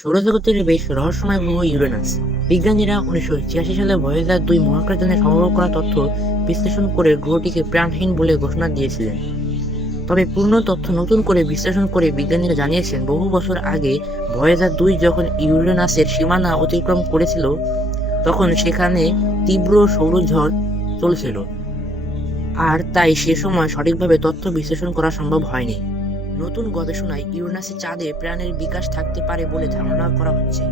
সৌরজগতের বেশ রহস্যময় গ্রহ ইউরেনাস। বিজ্ঞানীরা উনিশশো ছিয়াশি সালে ভয়েজার দুই মহাকাশযানে সংগ্রহ করা তথ্য বিশ্লেষণ করে গ্রহটিকে প্রাণহীন বলে ঘোষণা দিয়েছিলেন। তবে পূর্ণ তথ্য নতুন করে বিশ্লেষণ করে বিজ্ঞানীরা জানিয়েছেন, বহু বছর আগে ভয়েজার দুই যখন ইউরেনাসের সীমানা অতিক্রম করেছিল, তখন সেখানে তীব্র সৌরঝড় চলছিল। আর তাই সে সময় সঠিকভাবে তথ্য বিশ্লেষণ করা সম্ভব হয়নি। নতুন গবেষণায় ইউরেনাসের চাঁদে প্রাণের বিকাশ থাকতে পারে বলে ধারণা করা হচ্ছে।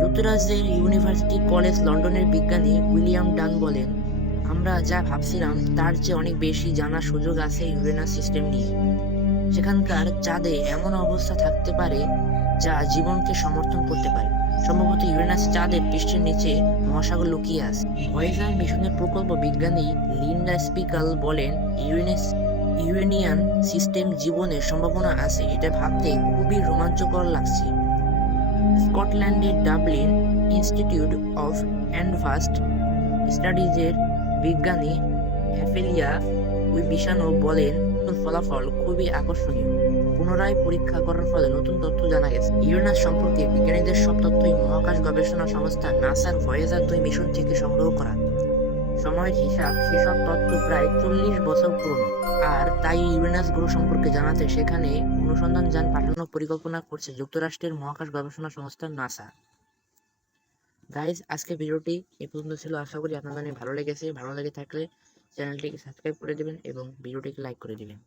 যুক্তরাজ্যের ইউনিভার্সিটি কলেজ লন্ডনের বিজ্ঞানী উইলিয়াম ডান বলেন, আমরা যা ভাবছিলাম তার চেয়ে অনেক বেশি জানার সুযোগ আছে ইউরেনাস সিস্টেম নিয়ে। সেখানকার চাঁদে এমন অবস্থা থাকতে পারে যা জীবনকে সমর্থন করতে পারে। সম্ভবত ইউরেনাস চাঁদের পৃষ্ঠের নিচে মহাসাগর লুকিয়ে আছে। ভয়েজার মিশনের প্রকল্প বিজ্ঞানী লিন্ডা স্পিকাল বলেন, ইউরেনাস ইউরেনিয়ান সিস্টেম জীবনের সম্ভাবনা আছে, এটা ভাবতে খুবই রোমাঞ্চকর লাগছে। স্কটল্যান্ডের ডাবলিন ইনস্টিটিউট অফ অ্যাডভান্সড স্টাডিজের বিজ্ঞানী হ্যাফেলিয়া উই বিষানো বলেন, নতুন ফলাফল খুবই আকর্ষণীয়। পুনরায় পরীক্ষা করার ফলে নতুন তথ্য জানা গেছে। ইউরেনাস সম্পর্কে বিজ্ঞানীদের সব তথ্যই মহাকাশ গবেষণা সংস্থা নাসার ভয়েজার দুই মিশন থেকে সংগ্রহ করা। সময়ের হিসাব, সেসব তত্ত্ব প্রায় চল্লিশ বছর পুরনো। আর তাই ইউরেনাস গ্রহ সম্পর্কে জানাতে সেখানে অনুসন্ধান যান পাঠানোর পরিকল্পনা করছে যুক্তরাষ্ট্রের মহাকাশ গবেষণা সংস্থা নাসা। গাইজ, আজকে ভিডিওটি এ পর্যন্ত ছিল। আশা করি আপনাদের ভালো লেগেছে। ভালো লেগে থাকলে চ্যানেলটিকে সাবস্ক্রাইব করে দেবেন এবং ভিডিওটিকে লাইক করে দিবেন।